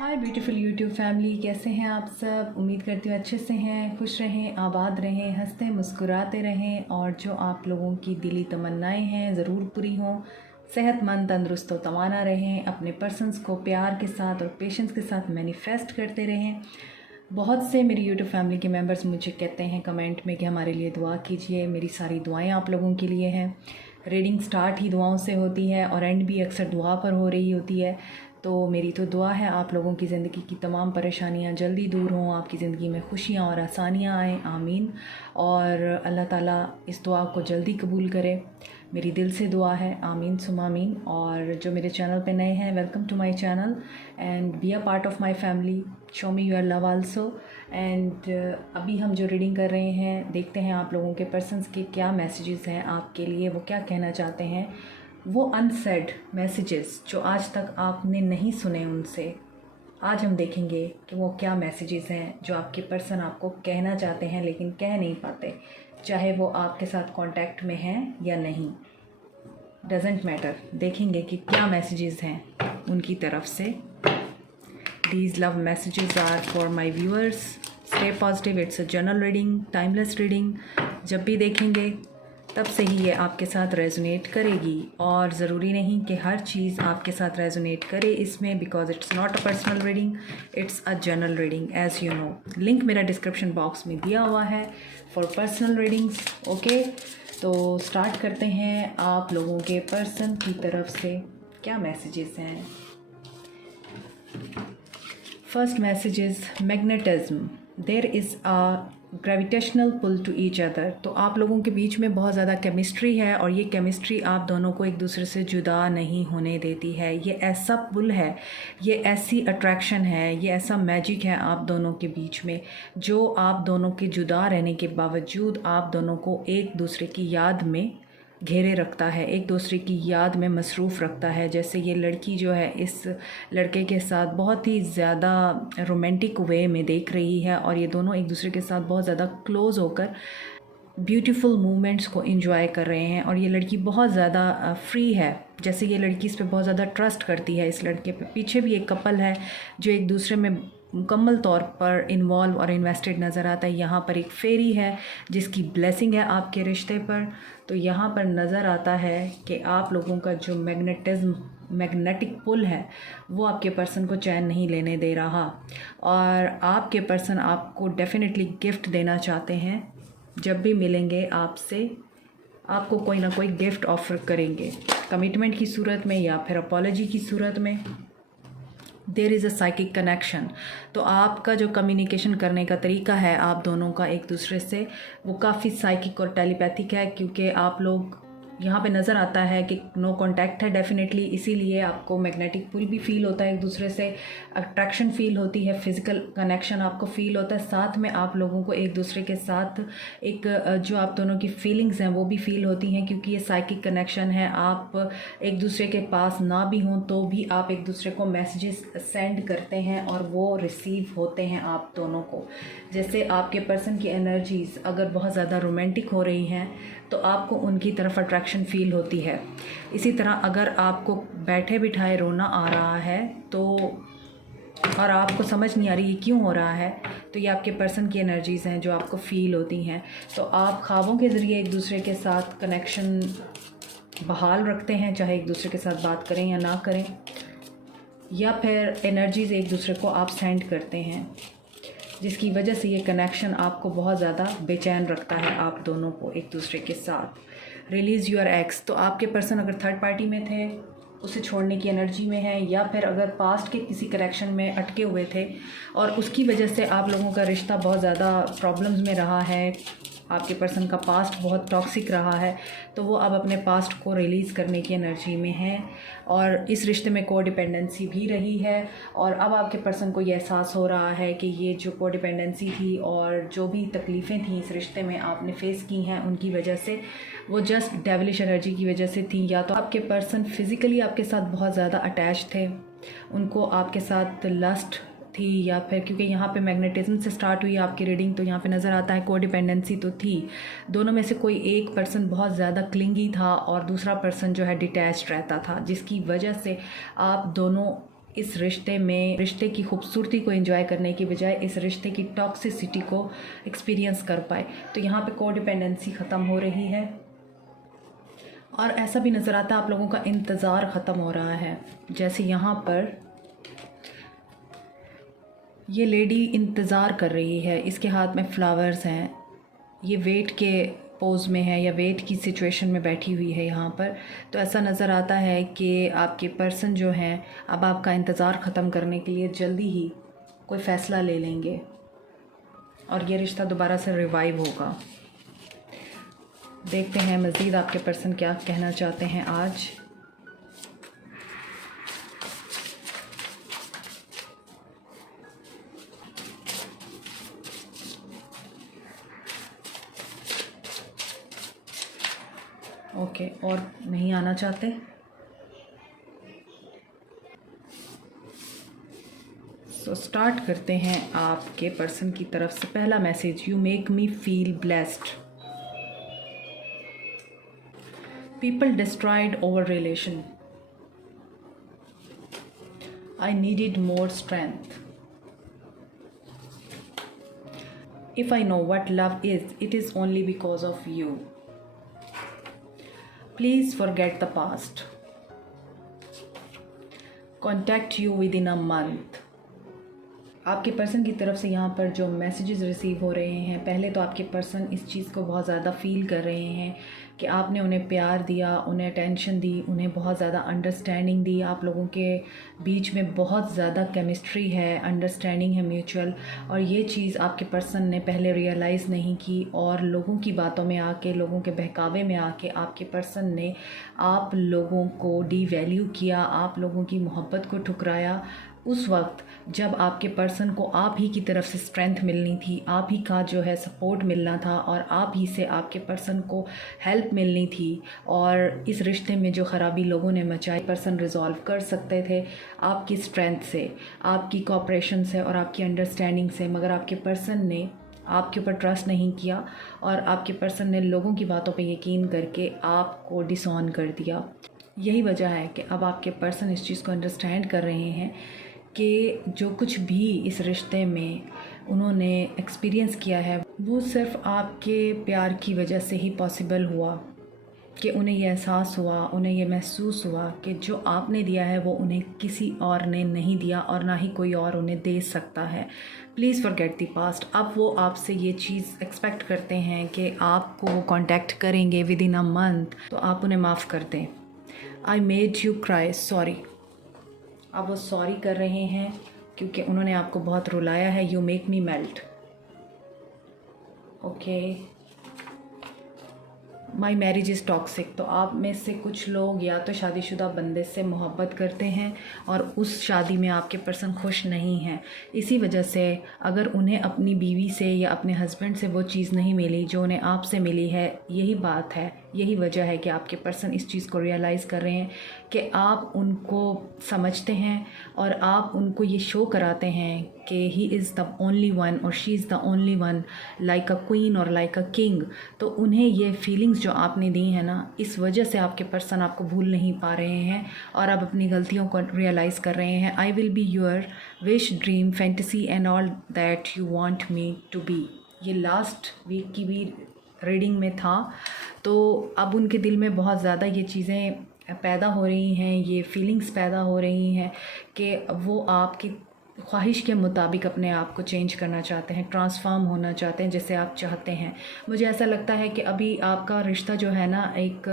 हाय beautiful YouTube family, कैसे हैं आप सब। उम्मीद करती हूँ अच्छे से हैं, खुश रहें, आबाद रहें, हंसते मुस्कुराते रहें और जो आप लोगों की दिली तमन्नाएं हैं ज़रूर पूरी हों। सेहतमंद तंदुरुस्त और तवाना रहें। अपने पर्सन्स को प्यार के साथ और पेशेंस के साथ मैनिफेस्ट करते रहें। बहुत से मेरी यूट्यूब फैमिली के मेंबर्स मुझे कहते हैं कमेंट में कि हमारे लिए दुआ कीजिए। मेरी सारी दुआएं आप लोगों के लिए हैं। रीडिंग स्टार्ट ही दुआओं से होती है और एंड भी अक्सर दुआ पर हो रही होती है। तो मेरी तो दुआ है आप लोगों की ज़िंदगी की तमाम परेशानियां जल्दी दूर हों, आपकी ज़िंदगी में खुशियां और आसानियां आएँ, आमीन। और अल्लाह ताला इस दुआ को जल्दी कबूल करे, मेरी दिल से दुआ है, आमीन सुमा आमीन। और जो मेरे चैनल पे नए हैं, welcome to my channel and be a part of my family. Show me your love also. एंड अभी हम जो रीडिंग कर रहे हैं, देखते हैं आप लोगों के पर्सन्स के क्या मैसेजेस हैं आपके लिए, वो क्या कहना चाहते हैं। वो अनसेड मैसेजेस जो आज तक आपने नहीं सुने, उनसे आज हम देखेंगे कि वो क्या मैसेजेस हैं जो आपके पर्सन आपको कहना चाहते हैं लेकिन कह नहीं पाते, चाहे वो आपके साथ कांटेक्ट में हैं या नहीं, डजेंट मैटर। देखेंगे कि क्या मैसेजेस हैं उनकी तरफ से। These love messages are for my viewers. Stay positive. It's a general reading, timeless reading. जब भी देखेंगे तब से ही ये आपके साथ रेजोनेट करेगी और ज़रूरी नहीं कि हर चीज़ आपके साथ रेजोनेट करे इसमें, because it's not a personal reading, it's a general reading as you know. Link मेरा डिस्क्रिप्शन बॉक्स में दिया हुआ है फॉर पर्सनल रीडिंग्स। ओके, तो स्टार्ट करते हैं। आप लोगों के पर्सन की तरफ से क्या मैसेजेस हैं। First message is magnetism. There is a gravitational pull to each other. तो आप लोगों के बीच में बहुत ज़्यादा केमिस्ट्री है और ये केमिस्ट्री आप दोनों को एक दूसरे से जुदा नहीं होने देती है। ये ऐसा पुल है, ये ऐसी अट्रैक्शन है, ये ऐसा मैजिक है आप दोनों के बीच में, जो आप दोनों के जुदा रहने के बावजूद आप दोनों को एक दूसरे की याद में घेरे रखता है, एक दूसरे की याद में मसरूफ़ रखता है। जैसे ये लड़की जो है इस लड़के के साथ बहुत ही ज़्यादा रोमांटिक वे में देख रही है और ये दोनों एक दूसरे के साथ बहुत ज़्यादा क्लोज़ होकर ब्यूटीफुल मोमेंट्स को एंजॉय कर रहे हैं। और ये लड़की बहुत ज़्यादा फ्री है, जैसे ये लड़की इस पर बहुत ज़्यादा ट्रस्ट करती है, इस लड़के पे। पीछे भी एक कपल है जो एक दूसरे में मुकम्मल तौर पर इन्वॉल्व और इन्वेस्टेड नज़र आता है। यहाँ पर एक फेरी है जिसकी ब्लेसिंग है आपके रिश्ते पर। तो यहाँ पर नज़र आता है कि आप लोगों का जो मैग्नेटिक पुल है वो आपके पर्सन को चैन नहीं लेने दे रहा और आपके पर्सन आपको डेफिनेटली गिफ्ट देना चाहते हैं। जब भी मिलेंगे आपसे आपको कोई ना कोई गिफ्ट ऑफर करेंगे, कमिटमेंट की सूरत में या फिर अपॉलॉजी की सूरत में। There is a psychic connection. तो आपका जो कम्युनिकेशन करने का तरीका है आप दोनों का एक दूसरे से, वो काफ़ी साइकिक और टेलीपैथिक है, क्योंकि आप लोग यहाँ पे नज़र आता है कि नो कांटेक्ट है डेफिनेटली, इसीलिए आपको मैग्नेटिक पुल भी फील होता है, एक दूसरे से अट्रैक्शन फील होती है, फिज़िकल कनेक्शन आपको फील होता है। साथ में आप लोगों को एक दूसरे के साथ एक जो आप दोनों की फीलिंग्स हैं वो भी फील होती हैं, क्योंकि ये साइकिक कनेक्शन है। आप एक दूसरे के पास ना भी हों तो भी आप एक दूसरे को मैसेजेस सेंड करते हैं और वो रिसीव होते हैं आप दोनों को। जैसे आपके पर्सन की एनर्जीज़ अगर बहुत ज़्यादा रोमांटिक हो रही हैं तो आपको उनकी तरफ अट्रैक्शन फील होती है। इसी तरह अगर आपको बैठे बिठाए रोना आ रहा है तो और आपको समझ नहीं आ रही ये क्यों हो रहा है, तो ये आपके पर्सन की एनर्जीज़ हैं जो आपको फ़ील होती हैं। तो आप ख्वाबों के ज़रिए एक दूसरे के साथ कनेक्शन बहाल रखते हैं, चाहे एक दूसरे के साथ बात करें या ना करें, या फिर एनर्जीज़ एक दूसरे को आप सेंड करते हैं, जिसकी वजह से ये कनेक्शन आपको बहुत ज़्यादा बेचैन रखता है आप दोनों को एक दूसरे के साथ। Release your x. तो आपके पर्सन अगर थर्ड पार्टी में थे, उसे छोड़ने की एनर्जी में है, या फिर अगर पास्ट के किसी कनेक्शन में अटके हुए थे और उसकी वजह से आप लोगों का रिश्ता बहुत ज़्यादा प्रॉब्लम्स में रहा है, आपके पर्सन का पास्ट बहुत टॉक्सिक रहा है, तो वो अब अपने पास्ट को रिलीज़ करने की एनर्जी में है और इस रिश्ते में कोडिपेंडेंसी भी रही है। और अब आपके पर्सन को ये एहसास हो रहा है कि ये जो कोडिपेंडेंसी थी और जो भी तकलीफ़ें थी इस रिश्ते में आपने फेस की हैं, उनकी वजह से वो जस्ट डेविलिश एनर्जी की वजह से थी। या तो आपके पर्सन फिज़िकली आपके साथ बहुत ज़्यादा अटैच थे, उनको आपके साथ लस्ट थी, या फिर क्योंकि यहाँ पे मैग्नेटिज्म से स्टार्ट हुई आपकी रीडिंग, तो यहाँ पे नज़र आता है कोडिपेंडेंसी तो थी। दोनों में से कोई एक पर्सन बहुत ज़्यादा क्लिंगी था और दूसरा पर्सन जो है डिटैच्ड रहता था, जिसकी वजह से आप दोनों इस रिश्ते में रिश्ते की खूबसूरती को एंजॉय करने की बजाय इस रिश्ते की टॉक्सिसिटी को एक्सपीरियंस कर पाए। तो यहाँ पे कोडिपेंडेंसी ख़त्म हो रही है और ऐसा भी नज़र आता है आप लोगों का इंतज़ार ख़त्म हो रहा है। जैसे यहाँ पर ये लेडी इंतज़ार कर रही है, इसके हाथ में फ्लावर्स हैं, ये वेट के पोज में है या वेट की सिचुएशन में बैठी हुई है यहाँ पर। तो ऐसा नज़र आता है कि आपके पर्सन जो हैं अब आपका इंतज़ार ख़त्म करने के लिए जल्दी ही कोई फ़ैसला ले लेंगे और ये रिश्ता दोबारा से रिवाइव होगा। देखते हैं मज़ीद आपके पर्सन क्या कहना चाहते हैं आज। ओके, और नहीं आना चाहते? सो स्टार्ट करते हैं आपके पर्सन की तरफ से पहला message. You make me feel blessed. People destroyed our relation. I needed more strength. If I know what love is, it is only because of you. Please forget the past. Contact you within a month. आपके person की तरफ से यहाँ पर जो messages receive हो रहे हैं, पहले तो आपके पर्सन इस चीज़ को बहुत ज़्यादा फील कर रहे हैं कि आपने उन्हें प्यार दिया, उन्हें अटेंशन दी, उन्हें बहुत ज़्यादा अंडरस्टैंडिंग दी। आप लोगों के बीच में बहुत ज़्यादा केमिस्ट्री है, अंडरस्टैंडिंग है म्यूचुअल, और ये चीज़ आपके पर्सन ने पहले रियलाइज़ नहीं की और लोगों की बातों में आके, लोगों के बहकावे में आके आपके पर्सन ने आप लोगों को डीवैल्यू किया, आप लोगों की मोहब्बत को ठुकराया। उस वक्त जब आपके पर्सन को आप ही की तरफ से स्ट्रेंथ मिलनी थी, आप ही का जो है सपोर्ट मिलना था और आप ही से आपके पर्सन को हेल्प मिलनी थी, और इस रिश्ते में जो ख़राबी लोगों ने मचाई पर्सन रिजॉल्व कर सकते थे आपकी स्ट्रेंथ से, आपकी कोऑपरेशन से और आपकी अंडरस्टैंडिंग से। मगर आपके पर्सन ने आपके ऊपर ट्रस्ट नहीं किया और आपके पर्सन ने लोगों की बातों पे यकीन करके आपको डिसऑन कर दिया। यही वजह है कि अब आपके पर्सन इस चीज़ को अंडरस्टैंड कर रहे हैं कि जो कुछ भी इस रिश्ते में उन्होंने एक्सपीरियंस किया है वो सिर्फ़ आपके प्यार की वजह से ही पॉसिबल हुआ, कि उन्हें ये एहसास हुआ, उन्हें ये महसूस हुआ कि जो आपने दिया है वो उन्हें किसी और ने नहीं दिया और ना ही कोई और उन्हें दे सकता है। Please forget the past. अब वो आपसे ये चीज़ एक्सपेक्ट करते हैं कि आपको वो कांटेक्ट करेंगे विद इन अ मंथ, तो आप उन्हें माफ़ कर दें। I made you cry, sorry. अब वो सॉरी कर रहे हैं क्योंकि उन्होंने आपको बहुत रुलाया है। You make me melt. Okay, my marriage is toxic. तो आप में से कुछ लोग या तो शादीशुदा बंदे से मोहब्बत करते हैं और उस शादी में आपके पर्सन खुश नहीं हैं। इसी वजह से अगर उन्हें अपनी बीवी से या अपने हस्बैंड से वो चीज़ नहीं मिली जो उन्हें आपसे मिली है, यही बात है, यही वजह है कि आपके पर्सन इस चीज़ को रियलाइज़ कर रहे हैं कि आप उनको समझते हैं और आप उनको ये शो कराते हैं कि he is the only one और she is the only one, like a queen और लाइक अ किंग। तो उन्हें ये फीलिंग्स जो आपने दी हैं ना, इस वजह से आपके पर्सन आपको भूल नहीं पा रहे हैं और अब अपनी गलतियों को रियलाइज़ कर रहे हैं। I will be your wish, dream, fantasy and all that you want me to be. ये लास्ट वीक की भी रीडिंग में था। तो अब उनके दिल में बहुत ज़्यादा ये चीज़ें पैदा हो रही हैं, ये फीलिंग्स पैदा हो रही हैं कि वो आपकी ख्वाहिश के मुताबिक अपने आप को चेंज करना चाहते हैं, ट्रांसफॉर्म होना चाहते हैं जैसे आप चाहते हैं। मुझे ऐसा लगता है कि अभी आपका रिश्ता जो है ना एक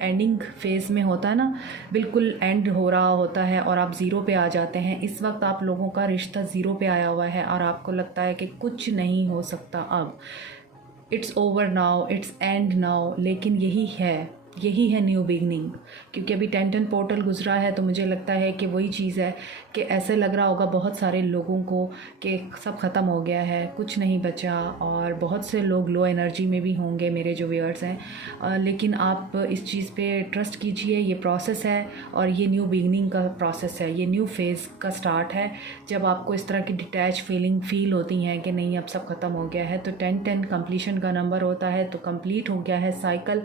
एंडिंग फेज़ में होता है ना, बिल्कुल एंड हो रहा होता है और आप ज़ीरो पे आ जाते हैं। इस वक्त आप लोगों का रिश्ता ज़ीरो पे आया हुआ है और आपको लगता है कि कुछ नहीं हो सकता अब, it's over now, it's and now. लेकिन यही है न्यू बिगनिंग, क्योंकि अभी 10-10 पोर्टल गुजरा है। तो मुझे लगता है कि वही चीज़ है कि ऐसे लग रहा होगा बहुत सारे लोगों को कि सब ख़त्म हो गया है, कुछ नहीं बचा, और बहुत से लोग लो एनर्जी में भी होंगे मेरे जो व्यूअर्स हैं। लेकिन आप इस चीज़ पे ट्रस्ट कीजिए, ये प्रोसेस है और ये न्यू बिगनिंग का प्रोसेस है, ये न्यू फेज़ का स्टार्ट है। जब आपको इस तरह की डिटैच फील होती हैं कि नहीं अब सब ख़त्म हो गया है, तो 10-10 कंप्लीशन का नंबर होता है, तो कंप्लीट हो गया है साइकिल,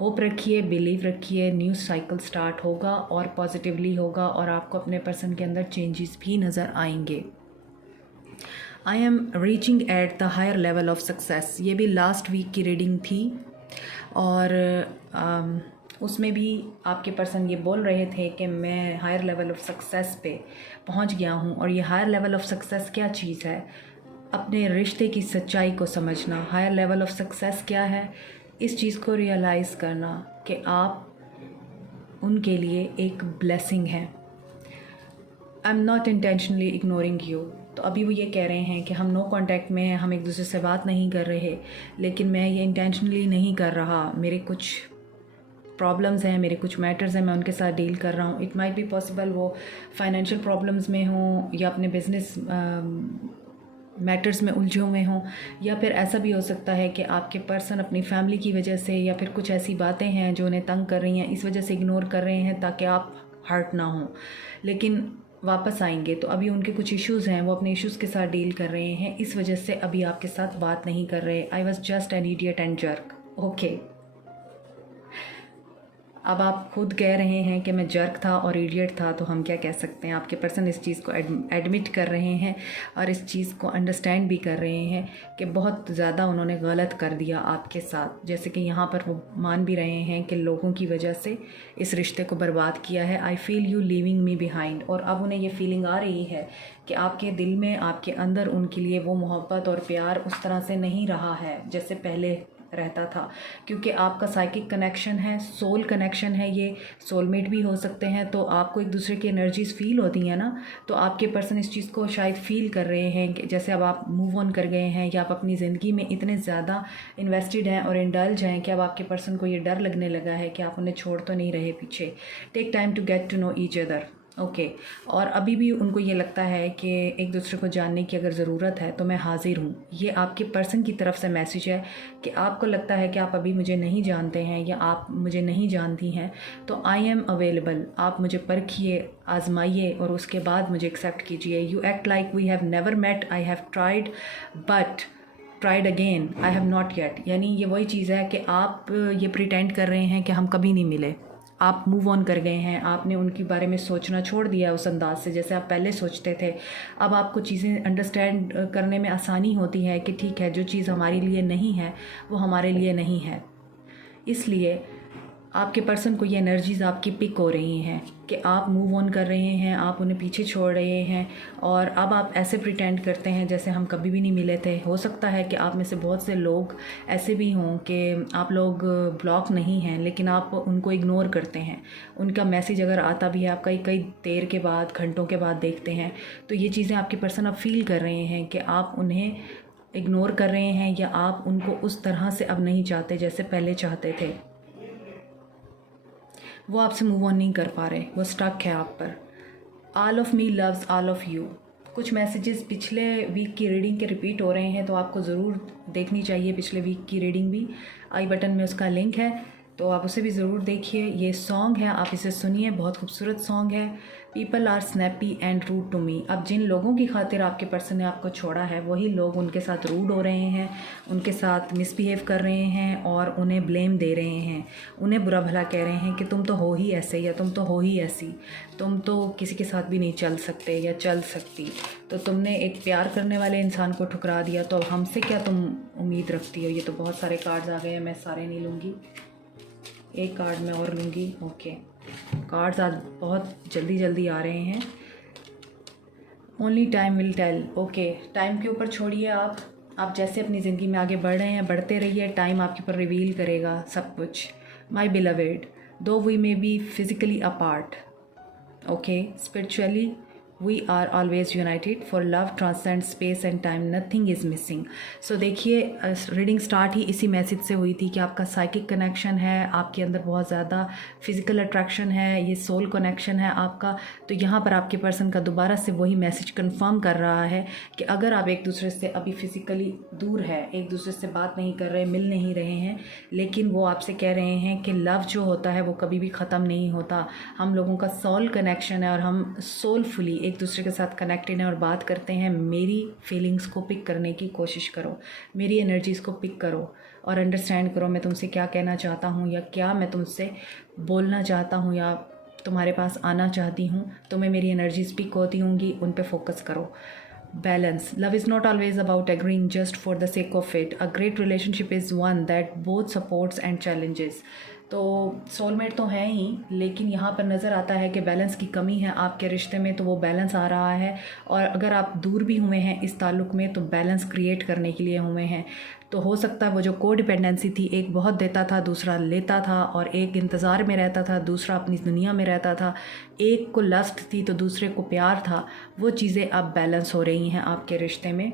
होप रखिए, बिलीव रखिए, न्यू साइकिल स्टार्ट होगा और पॉजिटिवली होगा और आपको अपने पर्सन के अंदर चेंजेस भी नज़र आएंगे। I am reaching at the higher level of success, ये भी लास्ट वीक की रीडिंग थी और उसमें भी आपके पर्सन ये बोल रहे थे कि मैं हायर लेवल ऑफ सक्सेस पे पहुंच गया हूं। और ये हायर लेवल ऑफ सक्सेस क्या चीज़ है? अपने रिश्ते की सच्चाई को समझना। हायर लेवल ऑफ सक्सेस क्या है? इस चीज़ को रियलाइज़ करना कि आप उनके लिए एक ब्लेसिंग है। I am not intentionally ignoring you. तो अभी वो ये कह रहे हैं कि हम नो कांटेक्ट में हैं, हम एक दूसरे से बात नहीं कर रहे, लेकिन मैं ये इंटेंशनली नहीं कर रहा। मेरे कुछ प्रॉब्लम्स हैं, मेरे कुछ मैटर्स हैं, मैं उनके साथ डील कर रहा हूँ। इट माइट बी पॉसिबल वो फाइनेंशियल प्रॉब्लम्स में हों या अपने बिजनेस मैटर्स में उलझे हुए हों, या फिर ऐसा भी हो सकता है कि आपके पर्सन अपनी फैमिली की वजह से या फिर कुछ ऐसी बातें हैं जो उन्हें तंग कर रही हैं, इस वजह से इग्नोर कर रहे हैं ताकि आप हर्ट ना हों। लेकिन वापस आएंगे तो अभी उनके कुछ इश्यूज़ हैं, वो अपने इश्यूज़ के साथ डील कर रहे हैं, इस वजह से अभी आपके साथ बात नहीं कर रहे। I was just an idiot and jerk. Okay, अब आप खुद कह रहे हैं कि मैं जर्क था और इडियट था, तो हम क्या कह सकते हैं? आपके पर्सन इस चीज़ को एडमिट कर रहे हैं और इस चीज़ को अंडरस्टैंड भी कर रहे हैं कि बहुत ज़्यादा उन्होंने गलत कर दिया आपके साथ। जैसे कि यहाँ पर वो मान भी रहे हैं कि लोगों की वजह से इस रिश्ते को बर्बाद किया है। I feel you leaving me behind. और अब उन्हें ये फीलिंग आ रही है कि आपके दिल में, आपके अंदर उनके लिए वो मोहब्बत और प्यार उस तरह से नहीं रहा है जैसे पहले रहता था, क्योंकि आपका साइकिक कनेक्शन है, सोल कनेक्शन है, ये सोलमेट भी हो सकते हैं। तो आपको एक दूसरे की एनर्जीज फील होती हैं ना, तो आपके पर्सन इस चीज़ को शायद फील कर रहे हैं कि जैसे अब आप मूव ऑन कर गए हैं या आप अपनी ज़िंदगी में इतने ज़्यादा इन्वेस्टेड हैं और इंडल्ज हैं कि अब आपके पर्सन को ये डर लगने लगा है कि आप उन्हें छोड़ तो नहीं रहे पीछे। Take time to get to know each other. Okay, और अभी भी उनको ये लगता है कि एक दूसरे को जानने की अगर ज़रूरत है तो मैं हाजिर हूँ। ये आपके पर्सन की तरफ से मैसेज है कि आपको लगता है कि आप अभी मुझे नहीं जानते हैं या आप मुझे नहीं जानती हैं, तो आई एम अवेलेबल। आप मुझे परखिए, आजमाइए और उसके बाद मुझे एक्सेप्ट कीजिए। You act like we have never met, I have tried but tried again, I have not yet. यानी ये वही चीज़ है कि आप ये प्रिटेंड कर रहे हैं कि हम कभी नहीं मिले। आप मूव ऑन कर गए हैं, आपने उनके बारे में सोचना छोड़ दिया उस अंदाज से जैसे आप पहले सोचते थे। अब आपको चीज़ें अंडरस्टैंड करने में आसानी होती है कि ठीक है, जो चीज़ हमारे लिए नहीं है वो हमारे लिए नहीं है। इसलिए आपके पर्सन को ये एनर्जीज़ आपकी पिक हो रही हैं कि आप मूव ऑन कर रहे हैं, आप उन्हें पीछे छोड़ रहे हैं और अब आप ऐसे प्रिटेंड करते हैं जैसे हम कभी भी नहीं मिले थे। हो सकता है कि आप में से बहुत से लोग ऐसे भी हों कि आप लोग ब्लॉक नहीं हैं, लेकिन आप उनको इग्नोर करते हैं। उनका मैसेज अगर आता भी है, आप कई कई देर के बाद, घंटों के बाद देखते हैं, तो ये चीज़ें आपके पर्सन अब फील कर रहे हैं कि आप उन्हें इग्नोर कर रहे हैं या आप उनको उस तरह से अब नहीं चाहते जैसे पहले चाहते थे। वो आपसे मूव ऑन नहीं कर पा रहे, वो स्टक है आप पर। All of me loves all of you. कुछ मैसेजेस पिछले वीक की रीडिंग के रिपीट हो रहे हैं, तो आपको ज़रूर देखनी चाहिए पिछले वीक की रीडिंग भी। आई बटन में उसका लिंक है, तो आप उसे भी ज़रूर देखिए। ये सॉन्ग है, आप इसे सुनिए, बहुत खूबसूरत सॉन्ग है। People are snappy and rude to me. अब जिन लोगों की खातिर आपके पर्सन ने आपको छोड़ा है, वही लोग उनके साथ रूड हो रहे हैं, उनके साथ मिसबिहेव कर रहे हैं और उन्हें ब्लेम दे रहे हैं, उन्हें बुरा भला कह रहे हैं कि तुम तो हो ही ऐसे या तुम तो हो ही ऐसी, तुम तो किसी के साथ भी नहीं चल सकते या चल सकती, तो तुमने एक प्यार करने वाले इंसान को ठुकरा दिया, तो अब हमसे क्या तुम उम्मीद रखती हो। ये तो बहुत सारे कार्ड्स आ गए हैं, मैं सारे नहीं लूँगी, एक कार्ड मैं और लूँगी। ओके, कार्ड्स आज बहुत जल्दी जल्दी आ रहे हैं। Only time will tell. Okay, time के ऊपर छोड़िए आप जैसे अपनी ज़िंदगी में आगे बढ़ रहे हैं, बढ़ते रहिए, टाइम आपके ऊपर रिवील करेगा सब कुछ। My beloved, though we may be physically apart, okay, spiritually we are always united, for love transcends space and time, nothing is missing। so देखिए, रीडिंग स्टार्ट ही इसी मैसेज से हुई थी कि आपका साइकिक कनेक्शन है, आपके अंदर बहुत ज़्यादा फिजिकल अट्रैक्शन है, ये सोल कनेक्शन है आपका। तो यहाँ पर आपके पर्सन का दोबारा से वही मैसेज कंफर्म कर रहा है कि अगर आप एक दूसरे से अभी फिज़िकली दूर है, एक दूसरे से बात नहीं कर रहे, मिल नहीं रहे हैं, लेकिन वो आपसे कह रहे हैं कि लव जो होता है वो कभी भी ख़त्म नहीं होता। हम लोगों का सोल कनेक्शन है और हम सोलफुली एक दूसरे के साथ कनेक्टेड हैं और बात करते हैं। मेरी फीलिंग्स को पिक करने की कोशिश करो, मेरी एनर्जीज़ को पिक करो, और अंडरस्टैंड करो मैं तुमसे क्या कहना चाहता हूँ या क्या मैं तुमसे बोलना चाहता हूँ या तुम्हारे पास आना चाहती हूँ। तुम्हें मेरी एनर्जी स्पीक होती होंगी, उन पे फोकस करो। Balance. Love is not always about agreeing just for the sake of it. A great relationship is one that both supports and challenges. तो सोलमेट तो हैं ही, लेकिन यहाँ पर नज़र आता है कि बैलेंस की कमी है आपके रिश्ते में, तो वो बैलेंस आ रहा है। और अगर आप दूर भी हुए हैं इस ताल्लुक़ में तो बैलेंस क्रिएट करने के लिए हुए हैं। तो हो सकता है वो जो को डिपेंडेंसी थी, एक बहुत देता था दूसरा लेता था, और एक इंतज़ार में रहता था दूसरा अपनी दुनिया में रहता था, एक को लस्ट थी तो दूसरे को प्यार था, वो चीज़ें अब बैलेंस हो रही हैं आपके रिश्ते में।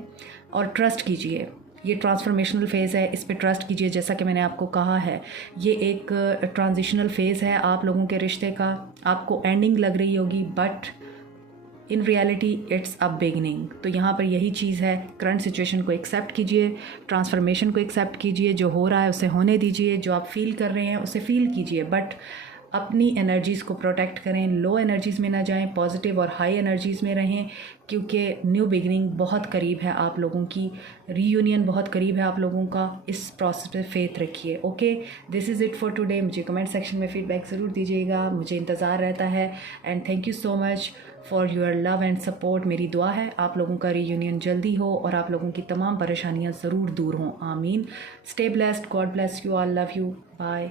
और ट्रस्ट कीजिए, ये ट्रांसफॉर्मेशनल फ़ेज़ है, इस पे ट्रस्ट कीजिए। जैसा कि मैंने आपको कहा है, ये एक ट्रांजिशनल फ़ेज़ है आप लोगों के रिश्ते का। आपको एंडिंग लग रही होगी but in reality it's a beginning. तो यहाँ पर यही चीज़ है, करंट सिचुएशन को एक्सेप्ट कीजिए, ट्रांसफॉर्मेशन को एक्सेप्ट कीजिए, जो हो रहा है उसे होने दीजिए, जो आप फील कर रहे हैं उसे फील कीजिए, बट अपनी एनर्जीज़ को प्रोटेक्ट करें। लो एनर्जीज़ में ना जाएं, पॉजिटिव और हाई एनर्जीज़ में रहें, क्योंकि न्यू बिगनिंग बहुत करीब है आप लोगों की, रीयूनियन बहुत करीब है आप लोगों का। इस प्रोसेस पे फेथ रखिए। Okay, this is it for today. मुझे कमेंट सेक्शन में फ़ीडबैक ज़रूर दीजिएगा, मुझे इंतज़ार रहता है। And thank you so much for your love and support. मेरी दुआ है आप लोगों का रीयूनियन जल्दी हो और आप लोगों की तमाम परेशानियाँ ज़रूर दूर हों। आमीन। Stay blessed, God bless you all, love you, bye.